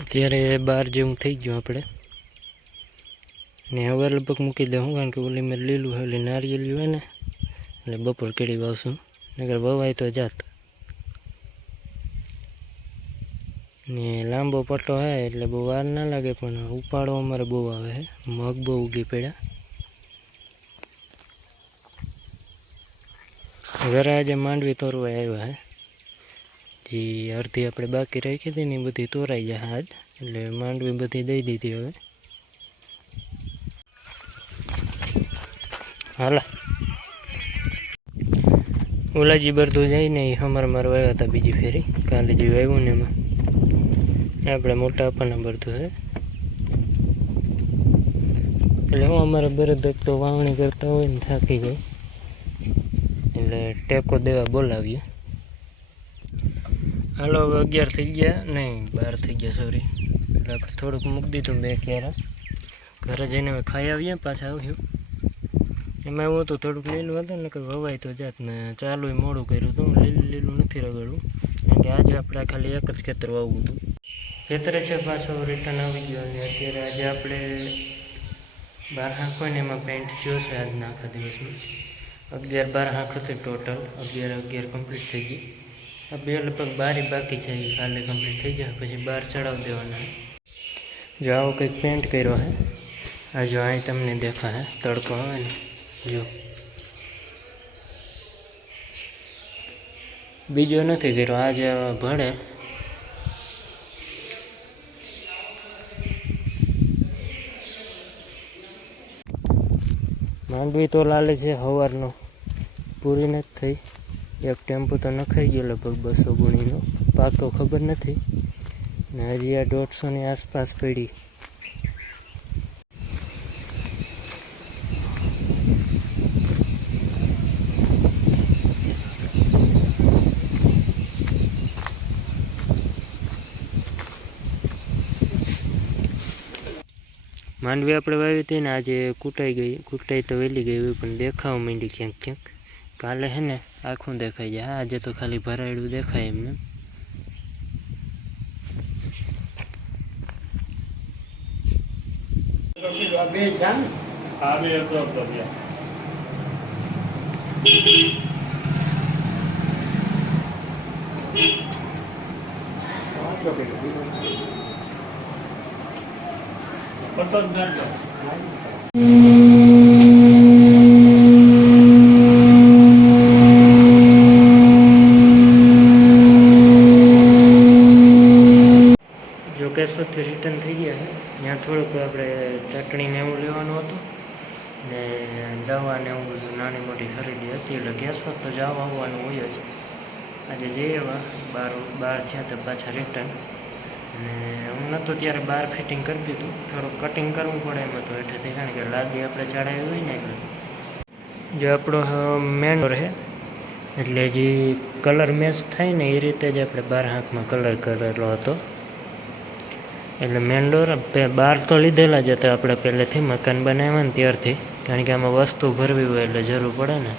અત્યારે બાર જેવું થઈ ગયું આપણે. ને હવે લગભગ મૂકી દઉં કારણ કે ઓલી મેં લીલું હોય, ઓલી નારિયેલી હોય ને, એટલે બપોર કેળી વાવશું. નગર વવાય તો જાત. ને લાંબો પટ્ટો હે એટલે બહુ વાર ના લાગે, પણ ઉપાડો અમારે બહુ આવે છે મગ બહુ ઉગી પડ્યા. ઘરે આજે માંડવી તોરવા આવ્યા હે. જે અડધી આપણે બાકી રાખી હતી ને બધી તોરાઈ જાય આજ. એટલે માંડવી બધી દઈ દીધી હવે. હાલા. ઓલાજી બરતું જઈને એ હમાર માર આવ્યા હતા બીજી ફેરી. કાલે જે આવ્યું ને એમાં. આપણે મોટા આપવાના બરતું છે. એટલે હું અમારા બરદ તો વાવણી કરતા હોય ને થાકી જાય એટલે ટેકો દેવા બોલાવીએ હાલો, હવે અગિયાર થઈ ગયા. નહીં, બાર થઈ ગયા સોરી એટલે આપણે થોડુંક મૂકી દીધું બે ક્યારા. ઘરે જઈને હવે ખાઈ આવીએ, પાછા આવ્યું એમાં એવું હતું થોડુંક લીલું હતું ને કંઈ વવાય તો જાત ને ચાલુ મોડું કર્યું હતું લીલું લીલું નથી રગડવું. કારણ કે આજે આપણે ખાલી એક જ ખેતર વાવવું હતું. ખેતરે છે પાછો રિટર્ન આવી ગયો અને અત્યારે આજે આપણે બાર હાંખો ને એમાં પેન્ટ થયો છે આજના આખા દિવસમાં. અગિયાર બાર હાંખ હતી ટોટલ અગિયાર અગિયાર કમ્પ્લીટ થઈ ગઈ. આ બે લગભગ બારી બાકી છે, એ કાલે કમ્પ્લીટ થઈ જાય, પછી બાર ચડાવી દેવાના જો આવો કંઈક પેન્ટ કર્યો હે. આ જો અહીં તમને દેખાય તડકો આવે ને, જો. બીજો નથી કર્યો આજે ભળે માંડવી તો લાલે છે સવારનો પૂરી નથી થઈ. એક ટેમ્પો તો નખાઈ ગયો લગભગ બસો ગુણીનો. તો ખબર નથી. ને હજી આ દોઢસોની આસપાસ પડી. માંડવી આપણે વાવી હતી ને આજે કૂટાઈ ગઈ કૂટાઈ તો વહેલી ગઈ હોય પણ દેખાવા માંડી ક્યાંક ક્યાંક. કાલે હે ને આખું દેખાઈ જાય. આજે તો ખાલી ભરાયેલું દેખાય એમને. આ બે જ નથી. જો કેશોદથી રિટર્ન થઈ ગયા ત્યાં થોડુંક આપણે ચટણી ને એવું લેવાનું હતું. ને દવા ને એવું બધું નાની મોટી ખરીદી હતી. એટલે કેશોદ તો જવા આવવાનું હોય જ. આજે જઈએ બહાર બાર થયા તો પાછા રિટર્ન અને હું નહોતો ત્યારે બાર ફિટિંગ કરી દીધું થોડુંક કટિંગ કરવું પડે એમાં તો એટલે કારણ કે લાદી આપણે ચડાવી હોય ને એટલે જે આપણો મેન રહે એટલે જે કલર મેચ થાય ને એ રીતે જ આપણે બાર હાંકમાં કલર કરેલો હતો. એટલે મેન ડોર બાર તો લીધેલા જ હતા આપણે પહેલેથી મકાન બનાવ્યા ને ત્યારથી, કારણ કે આમાં વસ્તુ ભરવી હોય એટલે જરૂર પડે ને.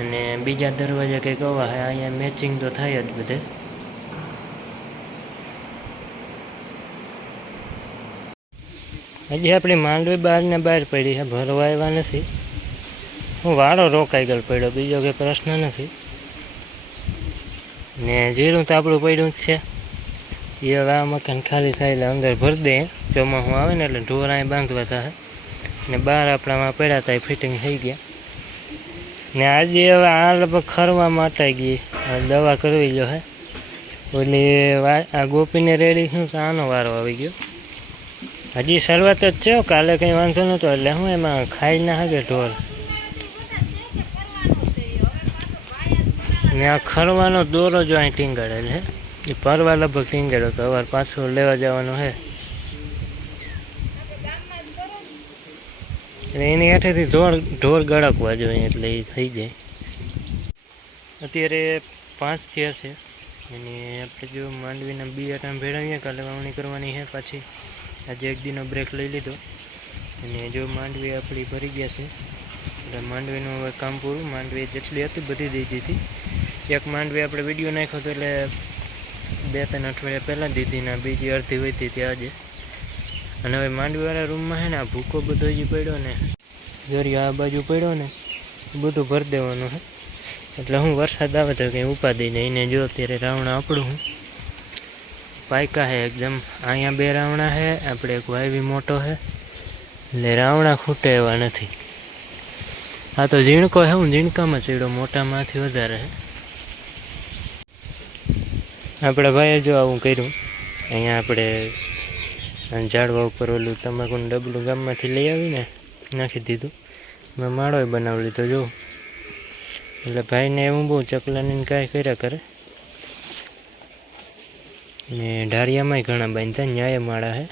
અને બીજા દરવાજા કંઈક આવા અહીંયા મેચિંગ તો થાય જ બધે. હજી આપણી માંડવી બહારને બહાર પડી છે, ભરવા આવ્યા નથી. હું વાળો રોકાઈ ગયેલ પડ્યો, બીજો કંઈ પ્રશ્ન નથી. ને જીરું તો આપણું પડ્યું જ છે. એ હવે મકાન ખાલી થાય એટલે અંદર ભરી દે. ચોમાસું આવે ને એટલે ઢોર અહીં બાંધવા થાય. ને બહાર આપણામાં પડ્યા હતા એ ફિટિંગ થઈ ગયા. ને આજે હવે આ લગભગ ખરવા માટે ગઈ. દવા કરવી જો હે. ઓલી આ ગોપીને રેડી શું આનો વારો આવી ગયો. હજી શરૂઆત જ છે કાલે કંઈ વાંધો નહોતો, એટલે હું એમાં ખાઈ ના હાગે ઢોર ને આ ખરવાનો દોરો જો અહીં ટીંગાડેલ હે, એ પરવા લગભગ ટીંગાડ્યો તો અવાર પાછો લેવા જવાનો હે. એટલે એની હેઠેથી ઢોર ઢોર ગળકવા જોઈએ એટલે એ થઈ જાય. અત્યારે પાંચ થયા છે, અને આપણે જો માંડવીના બી આટામ ભેળવીએ, કાલે વાવણી કરવાની છે પાછી. આજે એક દીનો બ્રેક લઈ લીધો. અને જો માંડવી આપણી ભરી ગયા છે, એટલે માંડવીનું હવે કામ પૂરું. માંડવી જેટલી હતી બધી દીધી. એક માંડવી આપણે વીડિયો નાખ્યો હતો એટલે બે ત્રણ અઠવાડિયા પહેલાં દીધી ને બીજી અડધી હોય હતી આજે. અને હવે માંડવીવાળા રૂમમાં છે ને આ ભૂકો બધો જે પડ્યો ને જોરી આ બાજુ પડ્યો ને બધું ભરી દેવાનું છે. એટલે હું વરસાદ આવે તો કંઈ ઉપાદી નહીં એને જો અત્યારે રાવણ આપણું હું પાયકા છે એકદમ અહીંયા બે રાવણા છે આપણે એક વાયવી મોટો છે એટલે રાવણા ખૂટે એવા નથી. આ તો ઝીણકો છે હું ઝીણકામાં ચીડો મોટામાંથી વધારે છે આપણા ભાઈએ જો આવું કર્યું, અહીંયા આપણે ઝાડવા ઉપર ઓલું તમાકુનું ડબલું ગામમાંથી લઈ આવીને નાખી દીધું. મેં માળોય બનાવી લીધો, જો. એટલે ભાઈને એવું બહુ ચકલાની કાંઈ કર્યા કરે. ને ઢારિયામાંય ઘણા બાંધતા, ન્યાય માળા હે.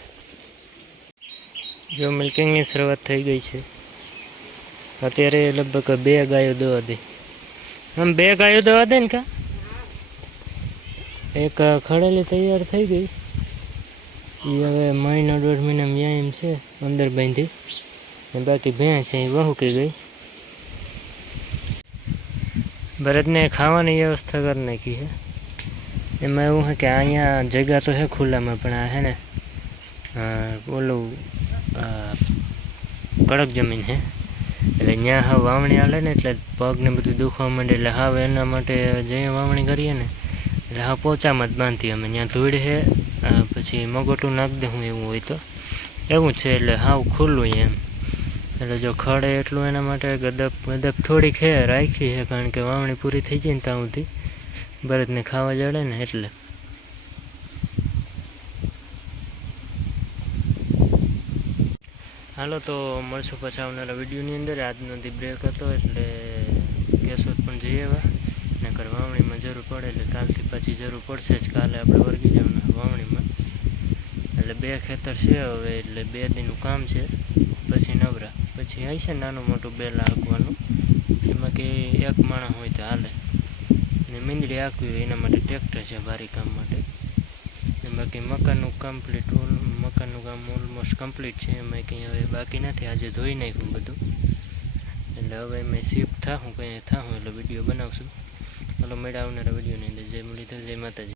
જો મિલ્કિંગની શરૂઆત થઈ ગઈ છે. અત્યારે લગભગ બે ગાયો દવા દે. આમ બે ગાયો દવા દે ને કા? એક ખડેલી તૈયાર થઈ ગઈ. એ હવે મહિનો દોઢ મહિના વ્યાયામ છે, અંદર બાંધી. ને બાકી ભેંસ છે એ વહુકી ગઈ. ભરતને ખાવાની વ્યવસ્થા કરી નાખી છે એમાં એવું છે કે અહીંયા જગ્યા તો છે ખુલ્લામાં, પણ આ છે ને ઓલું કડક જમીન છે. એટલે ત્યાં હા વાવણી હાલે ને, એટલે પગને બધું દુખવા માંડે, એટલે હાવ એના માટે જે વાવણી કરીએ ને, એટલે હા પોચામાં જ બાંધીએ અમે. ત્યાં ધૂળ છે પછી મગોટું નાખી દઉં એવું હોય તો. એવું છે, એટલે હાવ ખુલ્લું એમ. એટલે જો ખડે એટલું એના માટે ગદપ ગદપ થોડીક હે રાખી છે, કારણ કે વાવણી પૂરી થઈ જાય ને ત્યાં સુધી. બળદને ખાવા જડે ને એટલે. હાલો તો મળશું પછી આવનારા વિડીયોની અંદર. આજનો દી બ્રેક હતો એટલે કેશોદ પણ જઈએ એવા કર વાવણીમાં જરૂર પડે એટલે કાલથી પાછી જરૂર પડશે જ. કાલે આપણે વર્ગી જવાનું વાવણીમાં. એટલે બે ખેતર છે હવે, એટલે બે દીનું કામ છે. પછી નવરા. પછી આવી છે નાનું મોટું બે લાગવાનું એમાં કે એક માણસ હોય તો હાલે. ને મીંદડી આખવી હોય, એના માટે ટ્રેક્ટર છે ભારી કામ માટે. બાકી મકાનનું કમ્પ્લીટ ઓલ મકાનનું કામ ઓલમોસ્ટ કમ્પ્લીટ છે. એમાં કંઈ હવે બાકી નથી. આજે ધોઈ નાખ્યું બધું. એટલે હવે મેં શિફ્ટ થાઉં કંઈ થાઉં એટલે વીડિયો બનાવશું. ચાલો મેળા આવનારા વિડીયોની અંદર. જય મુરલીધર, જય માતાજી.